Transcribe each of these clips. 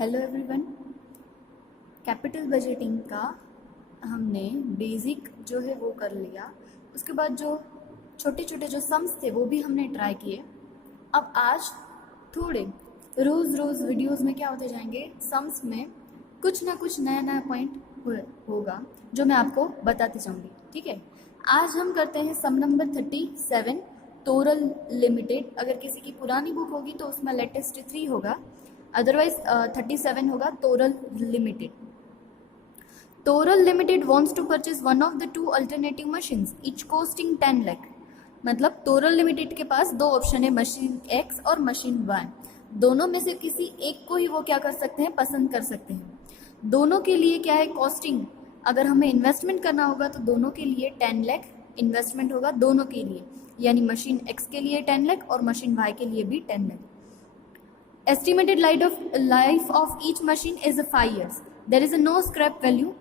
Hello everyone. Capital budgeting का हमने basic जो है वो कर लिया। उसके बाद जो छोटे छोटे जो सम्स थे वो भी हमने ट्राई किए। अब आज थोड़े रोज़ वीडियोस में क्या होते जाएंगे, सम्स में कुछ ना कुछ नया नया पॉइंट होगा जो मैं आपको बताती जाऊंगी। ठीक है, आज हम करते हैं सम नंबर 37 तोरल लिमिटेड। अगर किसी की पुरानी बुक होगी तो उसमें लेटेस्ट 3 होगा, अदरवाइज 37 होगा Toral limited. Toral limited wants to purchase one of the two alternative machines each costing 10 lakh। मतलब तोरल लिमिटेड के पास दो ऑप्शन है, मशीन एक्स और मशीन वाई। दोनों में से किसी एक को ही वो क्या कर सकते हैं, पसंद कर सकते हैं। दोनों के लिए क्या है कॉस्टिंग, अगर हमें इन्वेस्टमेंट करना होगा तो दोनों के लिए 10 लाख इन्वेस्टमेंट होगा दोनों के लिए, यानी मशीन एक्स के लिए 10 लाख और मशीन वाई के लिए भी 10 lakh. Estimated life of each machine is 5 years. There is a no scrap value.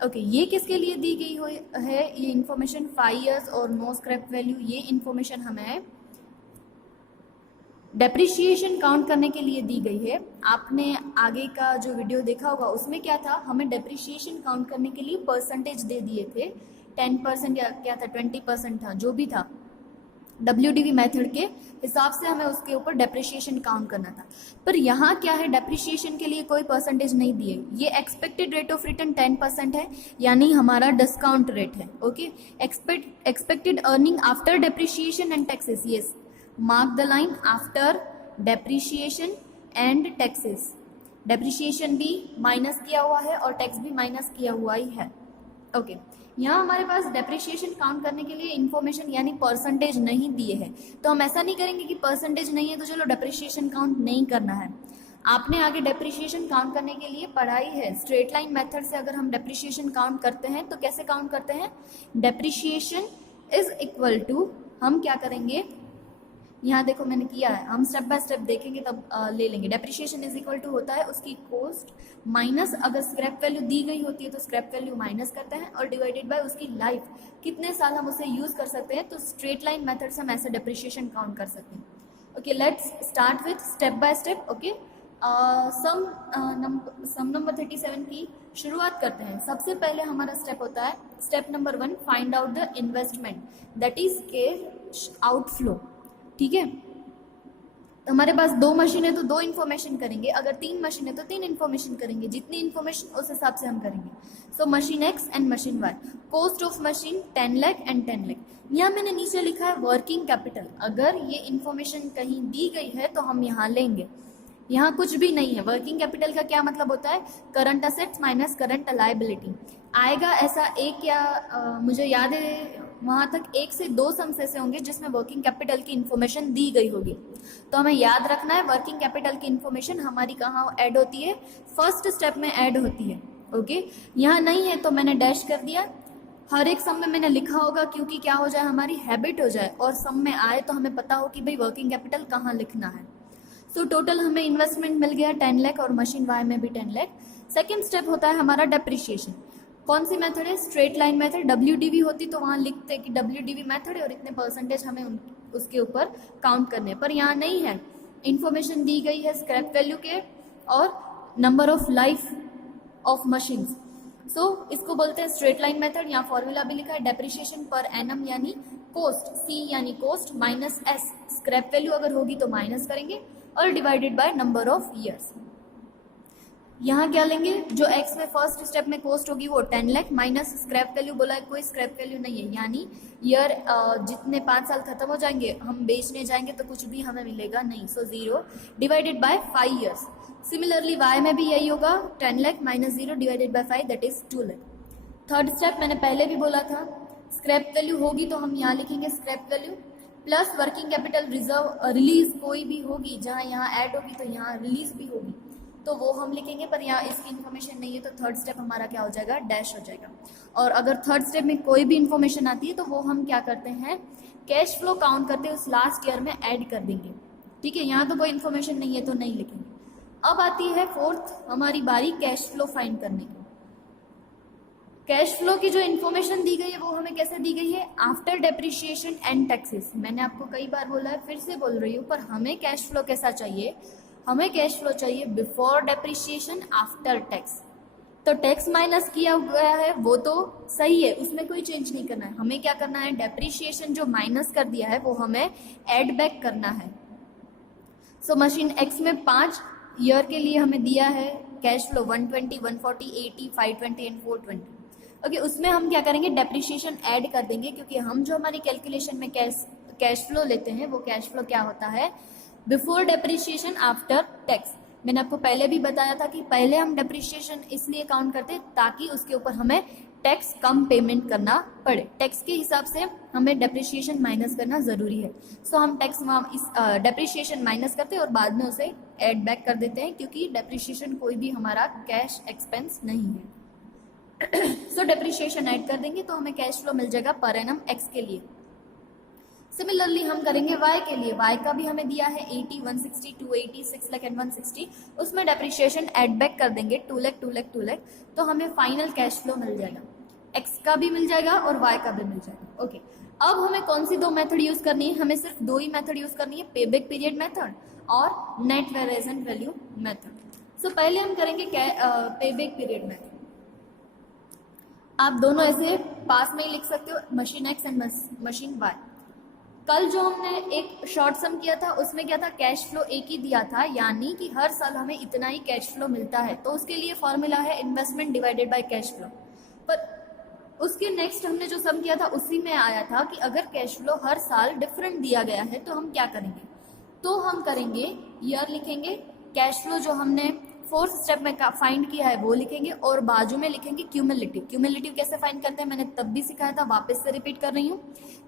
Okay, ये किसके लिए दी गई हुई है ये इन्फॉर्मेशन, 5 years और नो स्क्रैप वैल्यू। ये इन्फॉर्मेशन हमें डेप्रिशिएशन काउंट करने के लिए दी गई है। आपने आगे का जो वीडियो देखा होगा उसमें क्या था, हमें डेप्रिशिएशन काउंट करने के लिए परसेंटेज दे दिए थे, 10% या क्या था 20% था, जो भी था। WDV मेथड के हिसाब से हमें उसके ऊपर डेप्रिशिएशन काउंट करना था। पर यहाँ क्या है, डेप्रिशिएशन के लिए कोई परसेंटेज नहीं दिए। ये एक्सपेक्टेड रेट ऑफ रिटर्न 10% है, यानी हमारा डिस्काउंट रेट है। Okay, expected earning after depreciation and taxes. Yes, mark the line after depreciation and taxes. Depreciation भी माइनस किया हुआ है और टैक्स भी माइनस किया हुआ ही है। ओके, यहाँ हमारे पास डेप्रिशिएशन काउंट करने के लिए इन्फॉर्मेशन यानी परसेंटेज नहीं दिए हैं, तो हम ऐसा नहीं करेंगे कि परसेंटेज नहीं है तो चलो डेप्रिशिएशन काउंट नहीं करना है। आपने आगे डेप्रिशिएशन काउंट करने के लिए पढ़ाई है, स्ट्रेट लाइन मेथड से अगर हम डेप्रिशिएशन काउंट करते हैं तो कैसे काउंट करते हैं, डेप्रिशिएशन इज इक्वल टू, हम क्या करेंगे, यहाँ देखो मैंने किया है, हम स्टेप बाय स्टेप देखेंगे तब ले लेंगे। डेप्रिशिएशन इज इक्वल टू होता है उसकी कॉस्ट माइनस, अगर स्क्रैप वैल्यू दी गई होती है तो स्क्रैप वैल्यू माइनस करते हैं, और डिवाइडेड बाय उसकी लाइफ, कितने साल हम उसे यूज कर सकते हैं। तो स्ट्रेट लाइन मेथड से हम ऐसे डेप्रिशिएशन काउंट कर सकते हैं। Okay, let's start with step by step. Okay, sum number 37 की शुरुआत करते हैं। सबसे पहले हमारा स्टेप होता है step number 1, find out the investment that is cash outflow. ठीक है, तो हमारे पास 2 मशीन है तो 2 इन्फॉर्मेशन करेंगे, अगर 3 मशीन है तो 3 इन्फॉर्मेशन करेंगे, जितनी इन्फॉर्मेशन उस हिसाब से हम करेंगे। So machine X and machine Y, cost of machine 10 lakh and 10 lakh. यहाँ मैंने नीचे लिखा है वर्किंग कैपिटल। अगर ये इन्फॉर्मेशन कहीं दी गई है तो हम यहाँ लेंगे, यहाँ कुछ भी नहीं है। वर्किंग कैपिटल का क्या मतलब होता है, current assets minus current liability आएगा। ऐसा एक या मुझे याद है वहाँ तक 1 से 2 सम्स ऐसे होंगे जिसमें वर्किंग कैपिटल की इन्फॉर्मेशन दी गई होगी। तो हमें याद रखना है वर्किंग कैपिटल की इन्फॉर्मेशन हमारी कहाँ ऐड होती है, फर्स्ट स्टेप में ऐड होती है। ओके, यहाँ नहीं है तो मैंने डैश कर दिया। हर एक सम में मैंने लिखा होगा क्योंकि क्या हो जाए, हमारी हैबिट हो जाए और सम में आए तो हमें पता हो कि भाई वर्किंग कैपिटल कहाँ लिखना है। सो टोटल हमें इन्वेस्टमेंट मिल गया 10 लाख और मशीन वाई में भी 10 लाख। सेकेंड स्टेप होता है हमारा डेप्रिशिएशन। कौन सी मेथड है, स्ट्रेट लाइन मेथड। WDV होती तो वहाँ लिखते कि WDV मेथड है और इतने परसेंटेज हमें उसके ऊपर काउंट करने, पर यहाँ नहीं है। इन्फॉर्मेशन दी गई है स्क्रैप वैल्यू के और number of life of machines. So इसको बोलते हैं स्ट्रेट लाइन मेथड। यहाँ फॉर्मूला भी लिखा है, डेप्रिशिएशन पर एनम यानी कोस्ट, C यानी cost minus S, scrap value अगर होगी तो माइनस करेंगे, और divided by number of years. यहाँ क्या लेंगे, जो एक्स में फर्स्ट स्टेप में कॉस्ट होगी वो 10 लाख माइनस स्क्रैप वैल्यू, बोला है कोई स्क्रैप वैल्यू नहीं है, यानी ईयर जितने 5 साल खत्म हो जाएंगे हम बेचने जाएंगे तो कुछ भी हमें मिलेगा नहीं, so 0 divided by 5 years. Similarly Y में भी यही होगा, 10 lakh minus 0 divided by 5 that is 2 lakh. Third step मैंने पहले भी बोला था, स्क्रैप वैल्यू होगी तो हम यहाँ लिखेंगे scrap value plus working capital reserve release कोई भी होगी, जहाँ यहाँ ऐड होगी तो यहाँ रिलीज भी होगी तो वो हम लिखेंगे, पर यहाँ इसकी इन्फॉर्मेशन नहीं है तो थर्ड स्टेप हमारा क्या हो जाएगा, डैश हो जाएगा। और अगर थर्ड स्टेप में कोई भी इन्फॉर्मेशन आती है तो वो हम क्या करते हैं, कैश फ्लो काउंट करते हैं उस लास्ट ईयर में ऐड कर देंगे। ठीक है, यहाँ तो कोई इन्फॉर्मेशन नहीं है तो नहीं लिखेंगे। अब आती है फोर्थ हमारी बारी कैश फ्लो फाइंड करने की। कैश फ्लो की जो इन्फॉर्मेशन दी गई है वो हमें कैसे दी गई है, आफ्टर डेप्रिशिएशन एंड टैक्सेस। मैंने आपको कई बार बोला है, फिर से बोल रही हूँ, पर हमें कैश फ्लो कैसा चाहिए, हमें कैश फ्लो चाहिए बिफोर डेप्रिसिएशन आफ्टर टैक्स। तो टैक्स माइनस किया गया है वो तो सही है, उसमें कोई चेंज नहीं करना है। हमें क्या करना है, डेप्रिसिएशन जो माइनस कर दिया है वो हमें ऐड बैक करना है। सो मशीन एक्स में 5 ईयर के लिए हमें दिया है कैश फ्लो 120, 140, 80, 520 एंड 420। ओके, उसमें हम क्या करेंगे, डेप्रिसिएशन ऐड कर देंगे, क्योंकि हम जो हमारी कैलकुलेशन में कैश फ्लो लेते हैं वो कैश फ्लो क्या होता है, बिफोर डेप्रिसिएशन आफ्टर टैक्स। मैंने आपको पहले भी बताया था कि पहले हम डेप्रिसिएशन इसलिए काउंट करते ताकि उसके ऊपर हमें टैक्स कम पेमेंट करना पड़े। टैक्स के हिसाब से हमें डेप्रिसिएशन माइनस करना जरूरी है। सो हम टैक्स इस डेप्रिसिएशन माइनस करते हैं और बाद में उसे ऐड बैक कर देते हैं, क्योंकि डेप्रिसिएशन कोई भी हमारा कैश एक्सपेंस नहीं है। सो डेप्रिसिएशन ऐड कर देंगे तो हमें कैश फ्लो मिल जाएगा पर एनम एक्स के लिए। सिमिलरली हम करेंगे वाई के लिए। वाई का भी हमें दिया है 80, 160, 280, 6 लाख एंड 160। उसमें डेप्रिसिएशन ऐड बैक कर देंगे 2 लाख, 2 लाख, 2 लाख, तो हमें फाइनल कैश फ्लो मिल जाएगा। एक्स का भी मिल जाएगा और वाई का भी मिल जाएगा। ओके, अब हमें कौन सी 2 मेथड यूज करनी है, हमें सिर्फ 2 ही मेथड यूज करनी है, पेबैक पीरियड मेथड और नेट प्रेजेंट वैल्यू मेथड। सो पहले हम करेंगे पेबैक पीरियड मेथड। आप दोनों ऐसे पास में ही लिख सकते हो, machine X and machine Y. कल जो हमने एक शॉर्ट सम किया था उसमें क्या था, कैश फ्लो एक ही दिया था, यानी कि हर साल हमें इतना ही कैश फ्लो मिलता है, तो उसके लिए फॉर्मूला है investment divided by cash flow. पर उसके नेक्स्ट हमने जो सम किया था उसी में आया था कि अगर कैश फ्लो हर साल डिफरेंट दिया गया है तो हम क्या करेंगे, तो हम करेंगे ईयर लिखेंगे, कैश फ्लो जो हमने 4th स्टेप में फाइंड किया है वो लिखेंगे और बाजू में लिखेंगे क्यूमुलेटिव। क्यूमुलेटिव कैसे फाइंड करते हैं मैंने तब भी सिखाया था, वापस से रिपीट कर रही हूँ।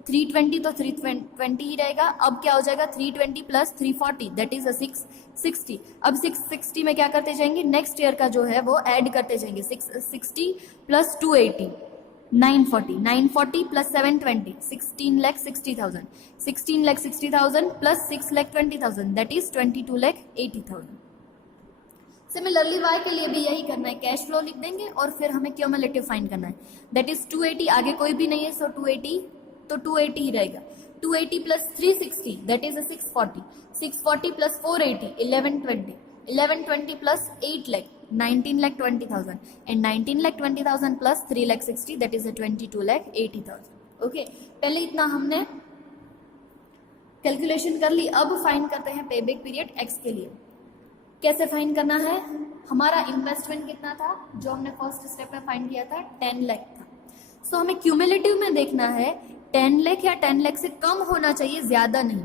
320 तो 320 ही रहेगा। अब क्या हो जाएगा, 320 प्लस 340 दैट इज 660। अब 660 में क्या करते जाएंगे, नेक्स्ट ईयर का जो है वो ऐड करते जाएंगे। 660 plus 280 940, 940 plus 720 16,60,000, 16,60,000 plus 6,20,000 that is 22,80,000। Similarly Y के लिए भी यही करना है, कैश फ्लो लिख देंगे और फिर हमें क्यूमुलेटिव फाइंड करना है, दैट इज 280। आगे कोई भी नहीं है सो 280 तो 280 ही रहेगा। 280 plus 360 that is 640, 640 plus 480 1120, 1120 plus 8 lakh 19,20,000 and 19,20,000 plus 3,60 that is 22,80,000। Okay, पहले इतना हमने कैलकुलेशन कर ली। अब फाइंड करते हैं पेबैक पीरियड एक्स के लिए। कैसे फाइंड करना है, हमारा इन्वेस्टमेंट कितना था जो हमने फर्स्ट स्टेप में फाइंड किया था, 10 लाख था। सो हमें क्यूमुलेटिव में देखना है 10 लाख या 10 लाख से कम होना चाहिए, ज्यादा नहीं।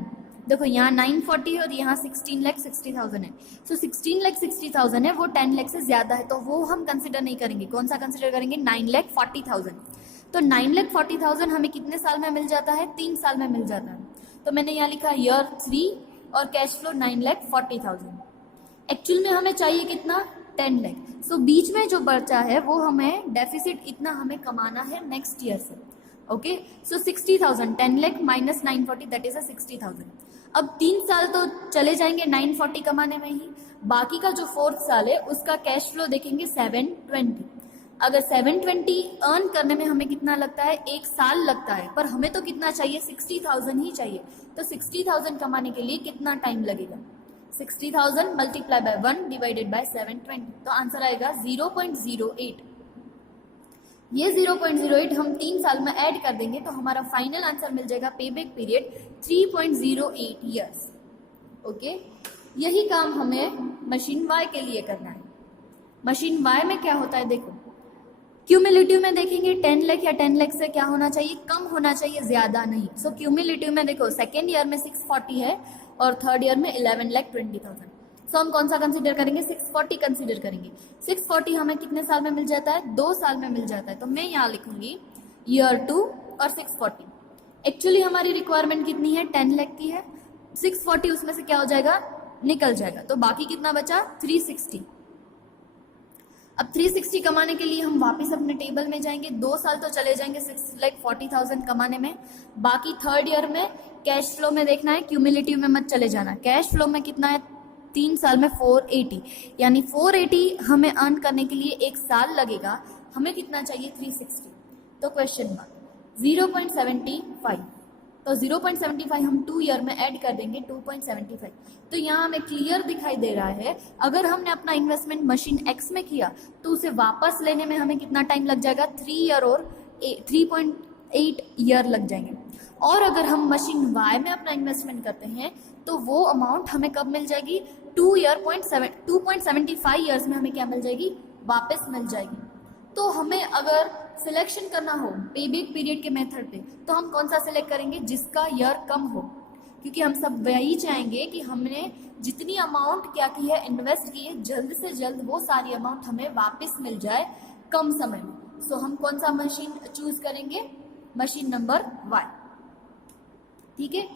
देखो यहाँ 940 है और यहाँ 16,60,000 है। सो 16,60,000 है, वो 10 लाख से ज्यादा है तो वो हम कंसिडर नहीं करेंगे। कौन सा कंसिडर करेंगे, 9,40,000। तो 9,40,000 हमें कितने साल में मिल जाता है, 3 साल में मिल जाता है। तो मैंने यहाँ लिखा ईयर 3 और कैश फ्लो 9,40,000। एक्चुअल में हमें चाहिए कितना, 10 लाख। सो बीच में जो बचा है वो हमें डेफिसिट इतना हमें कमाना है नेक्स्ट ईयर से। Okay, so 60,000, 10 lakh minus 940 that is 60,000। अब 3 साल तो चले जाएंगे 940 कमाने में ही, बाकी का जो 4th साल है उसका कैश फ्लो देखेंगे 720। अगर 720 अर्न करने में हमें कितना लगता है, 1 साल लगता है, पर हमें तो कितना चाहिए, 60,000 ही चाहिए। तो 60,000 कमाने के लिए कितना टाइम लगेगा, 60,000 मल्टीप्लाई बाय 1 डिवाइडेड बाय 720, तो आंसर आएगा 0.08। ये 0.08 हम 3 साल में ऐड कर देंगे तो हमारा फाइनल आंसर मिल जाएगा पेबैक पीरियड 3.08 ईयर्स। ओके, यही काम हमें मशीन वाई के लिए करना है। मशीन वाई में क्या होता है, देखो क्यूमुलेटिव में देखेंगे 10 लाख या 10 लाख से क्या होना चाहिए, कम होना चाहिए, ज्यादा नहीं। सो क्यूमुलेटिव में देखो सेकेंड ईयर में 640 है और थर्ड ईयर में 11,20,000। सो हम कौन सा कंसीडर करेंगे, 640 कंसीडर करेंगे। 640 हमें कितने साल में मिल जाता है, 2 साल में मिल जाता है। तो मैं यहाँ लिखूंगी ईयर 2 और 640। एक्चुअली हमारी रिक्वायरमेंट कितनी है, 10 लाख की है। 640 उसमें से क्या हो जाएगा, निकल जाएगा, तो बाकी कितना बचा, 360। अब 360 कमाने के लिए हम वापस अपने टेबल में जाएंगे। 2 साल तो चले जाएंगे 6,40,000 कमाने में, बाकी थर्ड ईयर में कैश फ्लो में देखना है, क्यूमुलेटिव में मत चले जाना। कैश फ्लो में कितना है, 3 साल में 480, यानी 480 हमें अर्न करने के लिए 1 साल लगेगा। हमें कितना चाहिए, 360। तो क्वेश्चन मार्क 0.75। तो 0.75 हम 2 ईयर में ऐड कर देंगे 2.75। तो यहाँ हमें क्लियर दिखाई दे रहा है अगर हमने अपना इन्वेस्टमेंट मशीन एक्स में किया तो उसे वापस लेने में हमें कितना टाइम लग जाएगा, 3 ईयर और 3.8 ईयर लग जाएंगे। और अगर हम मशीन वाई में अपना इन्वेस्टमेंट करते हैं तो वो अमाउंट हमें कब मिल जाएगी, 2.75 ईयर्स में हमें क्या मिल जाएगी, वापस मिल जाएगी। तो हमें अगर सिलेक्शन करना हो पेबैक पीरियड के मेथड पे तो हम कौन सा सिलेक्ट करेंगे, जिसका ईयर कम हो, क्योंकि हम सब वही चाहेंगे कि हमने जितनी अमाउंट क्या की है, इन्वेस्ट की है, जल्द से जल्द वो सारी अमाउंट हमें वापस मिल जाए कम समय में। सो हम कौन सा मशीन चूज करेंगे, मशीन नंबर वाई। ठीक है,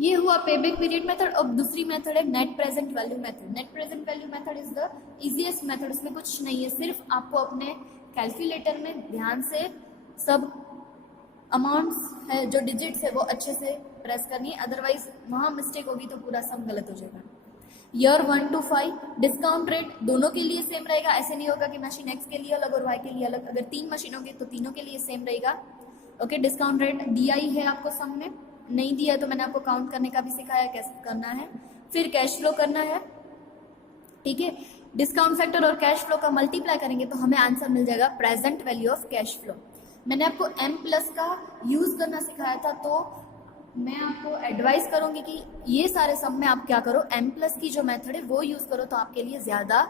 ये हुआ पेबैक पीरियड मेथड। अब दूसरी मेथड है net present value method. Net present value method is the easiest method. इसमें कुछ नहीं है, सिर्फ आपको अपने कैलकुलेटर में ध्यान से सब अमाउंट्स है, जो डिजिट्स है वो अच्छे से प्रेस करनी है, अदरवाइज वहाँ मिस्टेक होगी तो पूरा सम गलत हो जाएगा। ईयर 1 to 5 डिस्काउंट रेट दोनों के लिए सेम रहेगा, ऐसे नहीं होगा कि मशीन एक्स के लिए अलग और वाई के लिए अलग। अगर 3 मशीन होगी तो तीनों के लिए सेम रहेगा। ओके, डिस्काउंट रेट दिया ही है आपको सम में, नहीं दिया तो मैंने आपको काउंट करने का भी सिखाया कैसे करना है। फिर कैश फ्लो करना है। ठीक है, डिस्काउंट फैक्टर और कैश फ्लो का मल्टीप्लाई करेंगे तो हमें आंसर मिल जाएगा present value of cash flow. मैंने आपको M+ का यूज करना सिखाया था, तो मैं आपको एडवाइस करूंगी कि ये सारे सम में आप क्या करो, M+ की जो मेथड है वो यूज करो, तो आपके लिए ज्यादा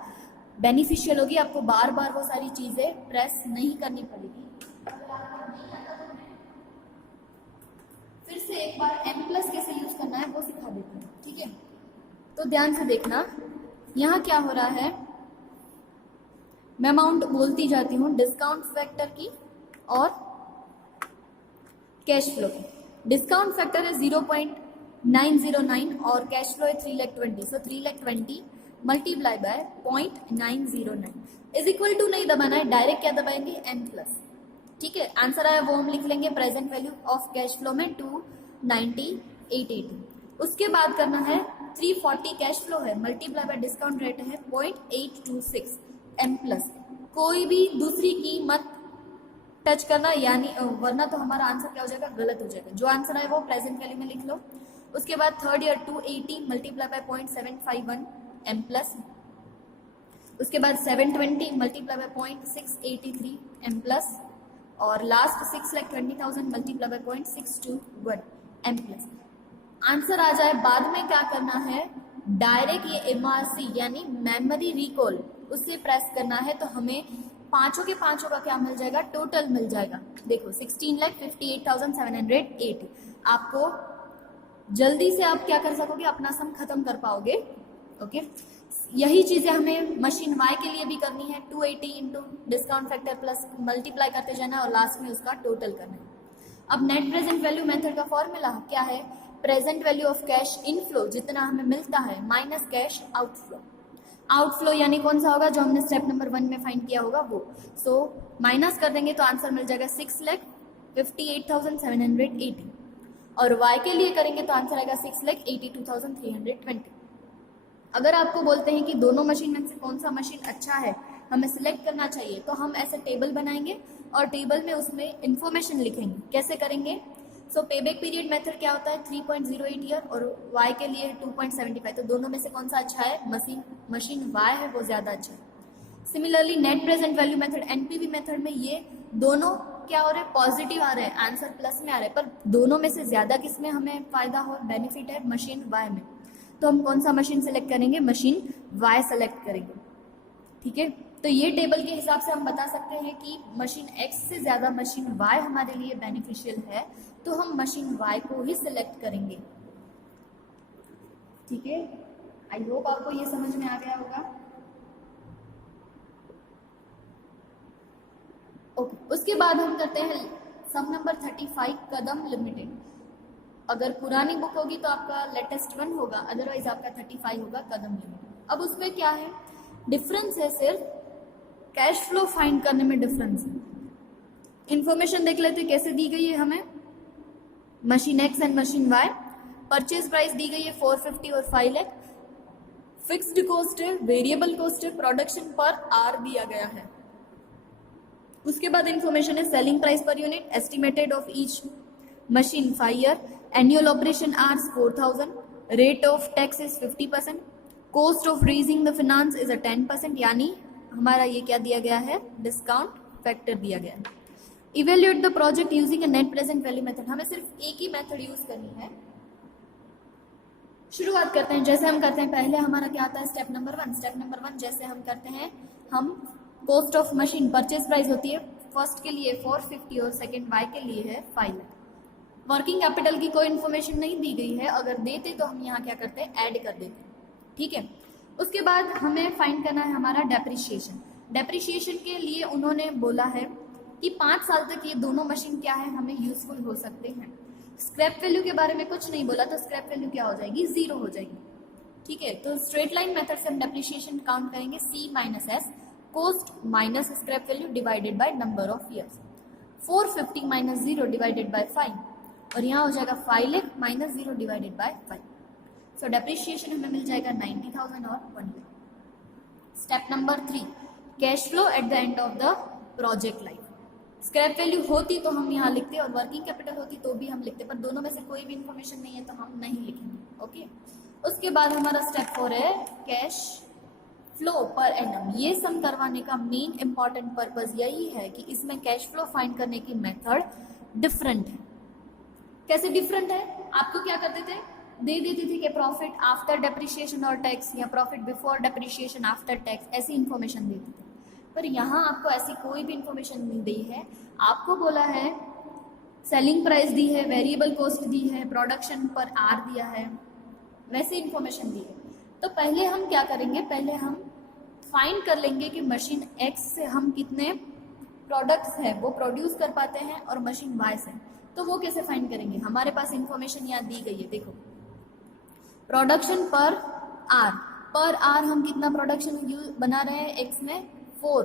बेनिफिशियल होगी। आपको बार बार वो सारी चीजें प्रेस नहीं करनी पड़ेगी। फिर से एक बार M+ कैसे यूज करना है वो सिखा देती हूँ। ठीक है, तो ध्यान से देखना, यहाँ क्या हो रहा है, मैं अमाउंट बोलती जाती हूँ डिस्काउंट फैक्टर की और कैश फ्लो की। डिस्काउंट फैक्टर है 0.909 और कैश फ्लो है 3,20,000। So 3,20,000 multiply by 0.909 is equal to नहीं दबाना है, डायरेक्ट क्या दबाएंगे, M+। ठीक है, आंसर आया वो हम लिख लेंगे present value of cash flow में 29880। उसके बाद करना है 340 कैश फ्लो है, मल्टीप्लाई बाय डिस्काउंट रेट है 0.826 M+। कोई भी दूसरी की मत टच करना, यानी वरना तो हमारा आंसर क्या हो जाएगा, गलत हो जाएगा। जो आंसर है वो प्रेजेंट वैल्यू में लिख लो। उसके बाद third year 280 multiply by 0.751 M+। उसके बाद 720 मल्टीप्लाई बाय 0.683 M+। और last 6,20,000 multiply by 0.621 M+। Answer आ जाए, बाद में क्या करना है, डायरेक्ट ये MRC यानी मेमोरी रिकॉल उसे प्रेस करना है, तो हमें पांचों के पांचों का क्या मिल जाएगा, टोटल मिल जाएगा। देखो 16,58,780। आपको जल्दी से आप क्या कर सकोगे, अपना सम खत्म कर पाओगे। ओके, यही चीजें हमें मशीन वाई के लिए भी करनी है। 280 into discount factor plus multiply करते जाना और लास्ट में उसका टोटल करना है। अब नेट प्रेजेंट वैल्यू मेथड का फॉर्मूला क्या है, present value of cash inflow जितना हमें मिलता है माइनस कैश आउटफ्लो। आउटफ्लो यानी कौन सा होगा, जो हमने स्टेप नंबर 1 में फाइंड किया होगा वो। सो माइनस कर देंगे तो आंसर मिल जाएगा 6,58,780। और वाई के लिए करेंगे तो आंसर आएगा 6,82,320। अगर आपको बोलते हैं कि दोनों मशीन में से कौन सा मशीन अच्छा है, हमें सिलेक्ट करना चाहिए, तो हम ऐसे टेबल बनाएंगे और टेबल में उसमें इंफॉर्मेशन लिखेंगे। कैसे करेंगे, सो पेबैक पीरियड मेथड क्या होता है 3.08 ईयर और वाई के लिए 2.75। तो दोनों में से कौन सा अच्छा है, मशीन वाई है वो ज्यादा अच्छा है। Similarly net present value method NPV method में ये दोनों क्या हो रहे हैं, पॉजिटिव आ रहे हैं, आंसर प्लस में आ रहे हैं, पर दोनों में से ज्यादा किसमें हमें फायदा हो, बेनिफिट है मशीन वाई में। तो हम कौन सा मशीन सेलेक्ट करेंगे, मशीन वाई सेलेक्ट करेंगे। ठीक है, तो ये टेबल के हिसाब से हम बता सकते हैं कि मशीन एक्स से ज्यादा मशीन वाई हमारे लिए बेनिफिशियल है, तो हम मशीन वाई को ही सिलेक्ट करेंगे। ठीक है, आई होप आपको ये समझ में आ गया होगा। ओके, उसके बाद हम करते हैं सम नंबर 35 कदम लिमिटेड। अगर पुरानी बुक होगी तो आपका लेटेस्ट 1 होगा, अदरवाइज आपका 35 होगा कदम लिमिटेड। अब उसमें क्या है, डिफरेंस है सिर्फ कैश फ्लो फाइंड करने में डिफरेंस है। इंफॉर्मेशन देख लेते कैसे दी गई है हमें, machine X and machine Y. Purchase price दी गई है 450 और 5 लाख। फिक्स्ड कॉस्ट है, वेरिएबल कॉस्ट है, प्रोडक्शन पर आर दिया गया है। उसके बाद इंफॉर्मेशन है selling price per unit, estimated of each machine 5 year, annual operation hours 4000, rate of tax is 50%, cost of raising the finance is 10%, यानी हमारा ये क्या दिया गया है, डिस्काउंट फैक्टर दिया गया है। Evaluate the project using a net present value method, हमें सिर्फ एक ही मेथड यूज करनी है। शुरुआत करते हैं, जैसे हम करते हैं पहले हमारा क्या आता है, स्टेप नंबर 1। स्टेप नंबर 1 जैसे हम करते हैं, हम cost of machine purchase price होती है फर्स्ट के लिए 450 और सेकंड वाई के लिए है 5 लाख। वर्किंग कैपिटल की कोई इन्फॉर्मेशन नहीं दी गई है, अगर देते तो हम यहाँ क्या करते हैं, ऐड कर देते, ठीक है। उसके बाद हमें फाइंड करना है हमारा डेप्रिसिएशन। डेप्रिसिएशन के लिए उन्होंने बोला है कि 5 साल तक ये दोनों मशीन क्या है, हमें यूजफुल हो सकते हैं। स्क्रैप वैल्यू के बारे में कुछ नहीं बोला, तो स्क्रैप वैल्यू क्या हो जाएगी, 0 हो जाएगी, ठीक है। तो स्ट्रेट लाइन मेथड से हम डेप्रिसिएशन काउंट करेंगे, C minus S, cost minus scrap value divided by number of years, 450 minus 0 divided by 5, और यहाँ हो जाएगा 5 lakh minus 0 divided by 5। So depreciation हमें मिल जाएगा 90,000 और 1 lakh. Step number 3, cash flow at the end of the project life. Scrap value होती तो हम यहाँ लिखते और वर्किंग कैपिटल होती तो भी हम लिखते, पर दोनों में से कोई भी इंफॉर्मेशन नहीं है तो हम नहीं लिखेंगे, ओके। उसके बाद हमारा स्टेप 4 है कैश फ्लो पर एनम। ये सम करवाने का मेन इंपॉर्टेंट पर्पज यही है कि इसमें कैश फ्लो फाइंड करने की मेथड डिफरेंट है। कैसे डिफरेंट है, आपको क्या करते थे, दे देते थे कि प्रॉफिट आफ्टर डेप्रिसिएशन और टैक्स या profit before depreciation after tax, ऐसी इंफॉर्मेशन देते थे। पर यहाँ आपको ऐसी कोई भी इंफॉर्मेशन नहीं दी है, आपको बोला है सेलिंग प्राइस दी है, वेरिएबल कॉस्ट दी है, प्रोडक्शन पर आर दिया है, वैसे इंफॉर्मेशन दी है। तो पहले हम क्या करेंगे, पहले हम फाइंड कर लेंगे कि मशीन एक्स से हम कितने प्रोडक्ट्स हैं वो प्रोड्यूस कर पाते हैं और मशीन वाई से, तो वो कैसे फाइंड करेंगे। हमारे पास इंफॉर्मेशन यहाँ दी गई है, देखो प्रोडक्शन पर आर हम कितना प्रोडक्शन बना रहे हैं, एक्स में 4,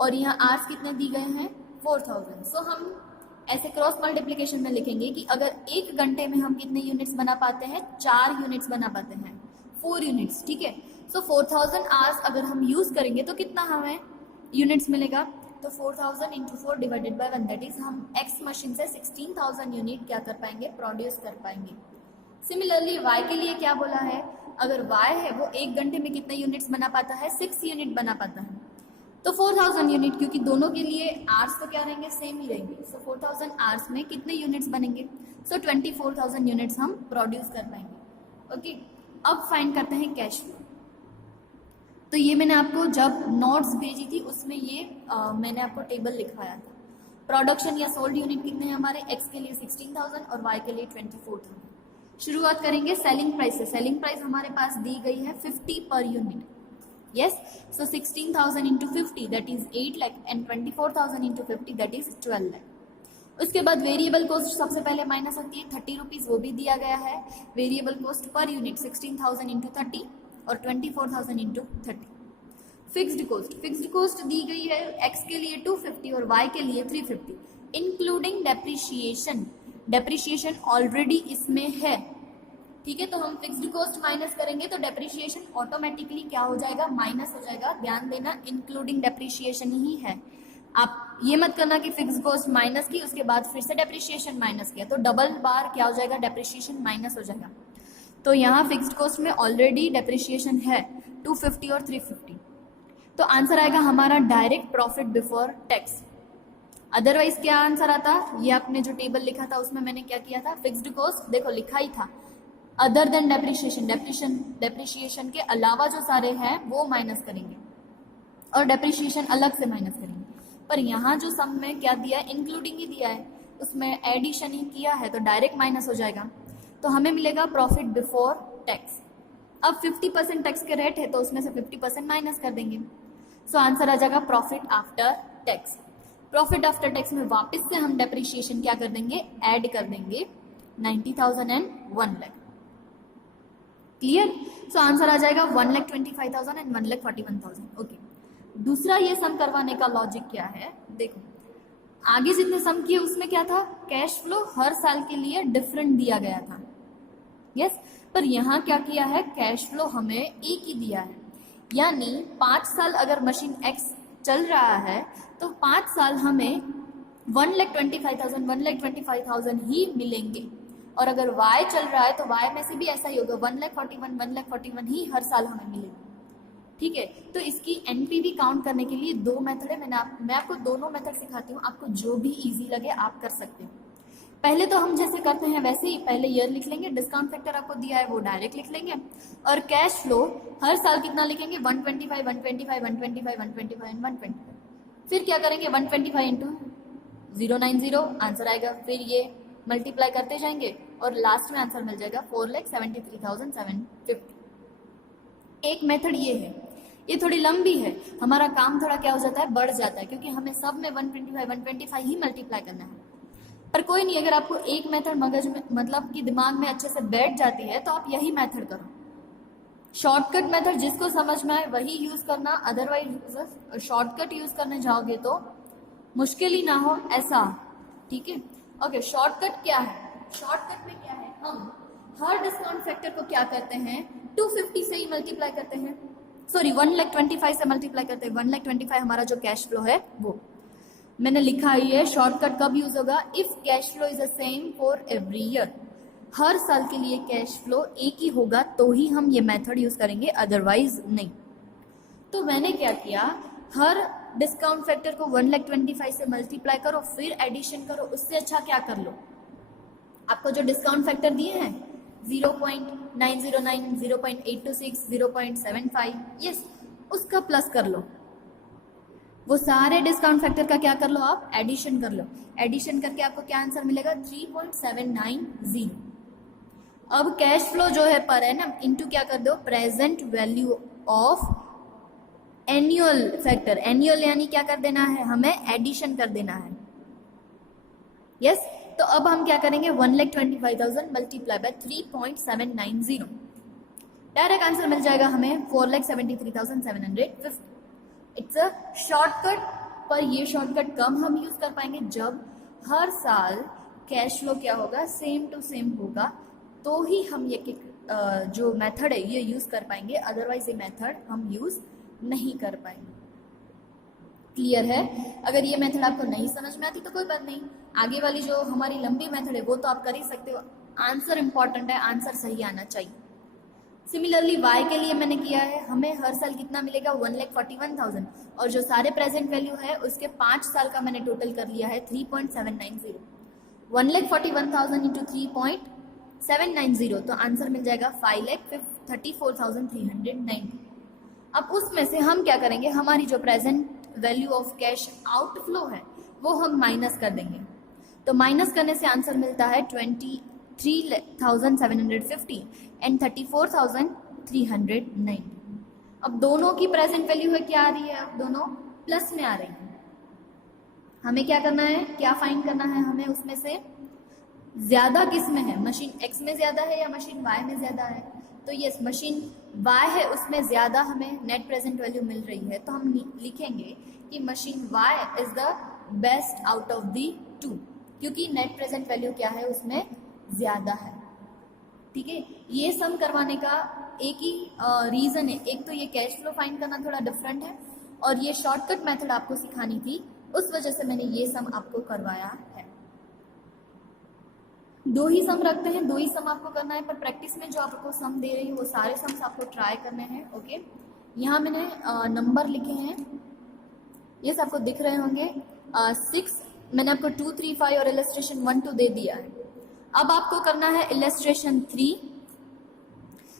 और यहाँ आर्स कितने दी गए हैं 4000। सो हम ऐसे क्रॉस मल्टीप्लिकेशन में लिखेंगे कि अगर 1 घंटे में हम कितने यूनिट्स बना पाते हैं, 4 यूनिट्स बना पाते हैं, 4 यूनिट्स, ठीक है। सो 4000 आवर्स अगर हम यूज करेंगे तो कितना हमें यूनिट्स मिलेगा, तो 4000 into 4 divided by 1, that is हम एक्स मशीन से 16,000 यूनिट क्या कर पाएंगे, प्रोड्यूस कर पाएंगे। सिमिलरली वाई के लिए क्या बोला है, अगर वाई है वो 1 घंटे में कितने यूनिट्स बना पाता है, 6 यूनिट बना पाता है, तो 4000 यूनिट, क्योंकि दोनों के लिए आवर्स तो क्या रहेंगे, सेम ही रहेंगे। सो 4000 आवर्स में कितने यूनिट्स बनेंगे, सो 24,000 यूनिट्स हम प्रोड्यूस कर पाएंगे, ओके। अब फाइंड करते हैं कैश फ्लो। तो ये मैंने आपको जब नोट्स भेजी थी उसमें ये मैंने आपको टेबल लिखवाया था। प्रोडक्शन या सोल्ड यूनिट कितने हैं हमारे, एक्स के लिए 16,000 और वाई के लिए 24,000। शुरुआत करेंगे सेलिंग प्राइस से। सेलिंग प्राइस हमारे पास दी गई है 50 per unit, yes, so 16,000 into 50 that is 8 lakh and 24,000 into 50 that is 12 lakh। उसके बाद वेरिएबल कॉस्ट सबसे पहले माइनस होती है 30 रुपीज़, वो भी दिया गया है। Variable cost per unit 16,000 into 30 और 24,000 into 30। फिक्स्ड कॉस्ट दी गई है एक्स के लिए 250 और वाई के लिए 350 इंक्लूडिंग डेप्रिसिएशन। डेप्रिसिएशन ऑलरेडी इसमें है, ठीक है। तो हम फिक्स्ड कॉस्ट माइनस करेंगे तो डेप्रिसिएशन ऑटोमेटिकली क्या हो जाएगा, माइनस हो जाएगा। ध्यान देना इंक्लूडिंग डेप्रिसिएशन ही है, आप ये मत करना कि फिक्स्ड कॉस्ट माइनस की उसके बाद फिर से डेप्रिसिएशन माइनस किया, तो डबल बार क्या हो जाएगा, डेप्रिसिएशन माइनस हो जाएगा। तो यहाँ फिक्स्ड कॉस्ट में ऑलरेडी डेप्रिसिएशन है 250 और 350, तो आंसर आएगा हमारा direct profit before tax. Otherwise क्या आंसर आता, ये आपने जो टेबल लिखा था उसमें मैंने क्या किया था, फिक्स्ड कॉस्ट देखो लिखा ही था अदर देन डेप्रिसिएशन, डेप्रिसिएशन के अलावा जो सारे हैं वो माइनस करेंगे और डेप्रिसिएशन अलग से माइनस करेंगे। पर यहाँ जो सम में क्या दिया है, इंक्लूडिंग ही दिया है, उसमें एडिशन ही किया है तो डायरेक्ट माइनस हो जाएगा। तो हमें मिलेगा प्रॉफिट बिफोर टैक्स। अब 50% टैक्स के रेट है तो उसमें से 50% माइनस कर देंगे, सो आंसर आ जाएगा profit after tax. Profit after tax में वापस से हम डेप्रिसिएशन क्या कर देंगे, ऐड कर देंगे 90,000 and 1 lakh. Clear, so answer आ जाएगा 1,25,000 एंड 1,41,000। ओके, दूसरा ये सम करवाने का लॉजिक क्या है, देखो आगे जितने सम किए उसमें क्या था, कैश फ्लो हर साल के लिए डिफरेंट दिया गया था, यस। पर यहाँ क्या किया है, कैश फ्लो हमें एक ही दिया है, यानी 5 साल अगर मशीन एक्स चल रहा है तो 5 साल हमें 1,25,000 ही मिलेंगे। और अगर y चल रहा है तो y में से भी ऐसा ही होगा, 1,41,1,41 ही हर साल हमें मिलेगी। ठीक है, तो इसकी एनपीवी काउंट करने के लिए दो मेथड है। मैं आपको दोनों मेथड सिखाती हूँ, आपको जो भी इजी लगे आप कर सकते हो। पहले तो हम जैसे करते हैं वैसे ही पहले ईयर लिख लेंगे, डिस्काउंट फैक्टर आपको दिया है वो डायरेक्ट लिख लेंगे, और कैश फ्लो हर साल कितना लिखेंगे, 125, 125, 125, 125 एंड 125। फिर क्या करेंगे, 125 इंटू 090 आंसर आएगा, फिर ये मल्टीप्लाई करते जाएंगे और लास्ट में आंसर मिल जाएगा 4,73,750। एक मेथड ये है, ये थोड़ी लंबी है, हमारा काम थोड़ा क्या हो जाता है, बढ़ जाता है, क्योंकि हमें सब में 125 ही मल्टीप्लाई करना है। पर कोई नहीं, अगर आपको एक मेथड मगज में मतलब कि दिमाग में अच्छे से बैठ जाती है तो आप यही मेथड करो। शॉर्टकट मेथड जिसको समझ में आए वही यूज करना, अदरवाइज शॉर्टकट यूज करने जाओगे तो मुश्किल ही ना हो ऐसा। ठीक है, ओके। शॉर्टकट क्या है, शॉर्टकट में क्या है, हम हर डिस्काउंट फैक्टर को क्या करते हैं, 250 से ही मल्टीप्लाई करते हैं, सॉरी 1,25,000 से मल्टीप्लाई करते हैं। 1,25,000 हमारा जो कैश फ्लो है वो मैंने लिखा ही है। शॉर्टकट कब यूज होगा, if cash flow is the same for every year, हर साल के लिए कैश फ्लो एक ही होगा तो ही हम ये मेथड यूज करेंगे, अदरवाइज नहीं। तो मैंने क्या किया, हर डिस्काउंट फैक्टर को 1,25,000 से मल्टीप्लाई करो, फिर एडिशन करो। उससे अच्छा क्या कर लो, आपको जो डिस्काउंट फैक्टर दिए हैं 0.909, 0.826, 0.75, यस, उसका प्लस कर लो। वो सारे डिस्काउंट फैक्टर का क्या कर लो, आप एडिशन कर लो। एडिशन करके आपको क्या आंसर मिलेगा, 3.790। अब कैश फ्लो जो है पर एनम इनटू क्या कर दो, present value of annual factor. Annual यानी क्या कर देना है, हमें एडिशन कर देना है। यस, तो अब हम क्या करेंगे, 1,25,000 मल्टीप्लाई बाय 3.790, डायरेक्ट आंसर मिल जाएगा हमें 4,73,750। इट्स अ शॉर्टकट, पर ये शॉर्टकट कम हम यूज कर पाएंगे जब हर साल कैश फ्लो क्या होगा, सेम टू सेम होगा, तो ही हम ये जो मेथड है ये यूज कर पाएंगे, अदरवाइज ये मेथड हम यूज नहीं कर पाएंगे। क्लियर है? अगर ये मेथड आपको नहीं समझ में आती तो कोई बात नहीं, आगे वाली जो हमारी लंबी मेथड है वो तो आप कर ही सकते हो। आंसर इंपॉर्टेंट है, आंसर सही आना चाहिए। सिमिलरली y के लिए मैंने किया है, हमें हर साल कितना मिलेगा, 1,41,000, और जो सारे प्रेजेंट वैल्यू है उसके 5 साल का मैंने टोटल कर लिया है 3.790। 1,41,000 इंटू 3.790, तो आंसर मिल जाएगा 5,34,390। अब उसमें से हम क्या करेंगे, हमारी जो present value of cash outflow है वो हम माइनस कर देंगे। तो माइनस करने से आंसर मिलता है 23,750 एंड 34,390। अब दोनों की प्रेजेंट वैल्यू है क्या आ रही है, अब दोनों प्लस में आ रही है। हमें क्या करना है, क्या फाइंड करना है, हमें उसमें से ज्यादा किस में है, मशीन x में ज्यादा है या मशीन y में ज्यादा है। तो यस, मशीन y है उसमें ज्यादा हमें नेट प्रेजेंट वैल्यू मिल रही है, तो हम लिखेंगे कि machine y is the best out of the two, क्योंकि नेट प्रेजेंट वैल्यू क्या है उसमें ज्यादा है। ठीक है, ये सम करवाने का एक ही रीजन है, एक तो ये कैश फ्लो फाइंड करना थोड़ा डिफरेंट है, और ये शॉर्टकट मेथड आपको सिखानी थी, उस वजह से मैंने ये सम आपको करवाया है। दो ही सम रखते हैं, दो ही सम आपको करना है, पर प्रैक्टिस में जो आपको सम दे रही है वो सारे सम्स आपको ट्राई करने हैं। ओके, यहाँ मैंने नंबर लिखे हैं, ये आपको दिख रहे होंगे। 6 मैंने आपको 2, 3, 5 और इलस्ट्रेशन 1, 2 दे दिया है। अब आपको करना है इलस्ट्रेशन 3,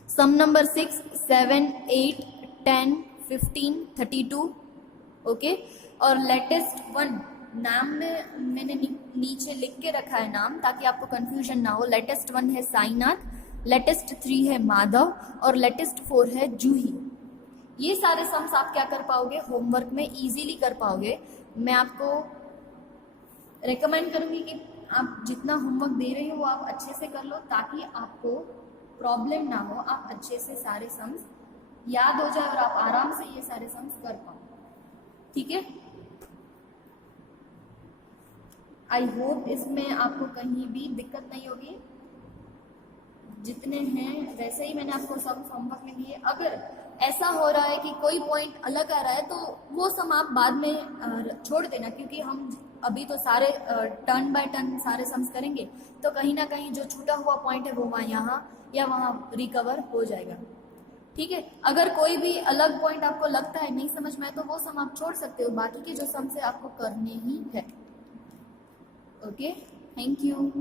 सम नंबर 6, 7, 8, 10, 15, 32। ओके, और लेटेस्ट 1 नाम में मैंने नीचे लिख के रखा है नाम, ताकि आपको कंफ्यूजन ना हो। लेटेस्ट 1 है साईनाथ, लेटेस्ट 3 है माधव और लेटेस्ट 4 है जूही। ये सारे सम्स आप क्या कर पाओगे, होमवर्क में इजीली कर पाओगे। मैं आपको रेकमेंड करूंगी कि आप जितना होमवर्क दे रहे हो वो आप अच्छे से कर लो, ताकि आपको प्रॉब्लम ना हो, आप अच्छे से सारे सम्स याद हो जाए और आप आराम से ये सारे सम्स कर पाओ। ठीक है, आई होप इसमें आपको कहीं भी दिक्कत नहीं होगी। जितने हैं वैसे ही मैंने आपको सब होमवर्क में दिए। अगर ऐसा हो रहा है कि कोई पॉइंट अलग आ रहा है तो वो सम आप बाद में छोड़ देना, क्योंकि हम अभी तो सारे टर्न बाय टर्न सारे सम्स करेंगे, तो कहीं ना कहीं जो छूटा हुआ पॉइंट है वो वहाँ यहाँ या वहाँ रिकवर हो जाएगा। ठीक है, अगर कोई भी अलग पॉइंट आपको लगता है नहीं समझ में आए तो वो सम आप छोड़ सकते हो, बाकी के जो सम्स है आपको करने ही है। Okay, thank you.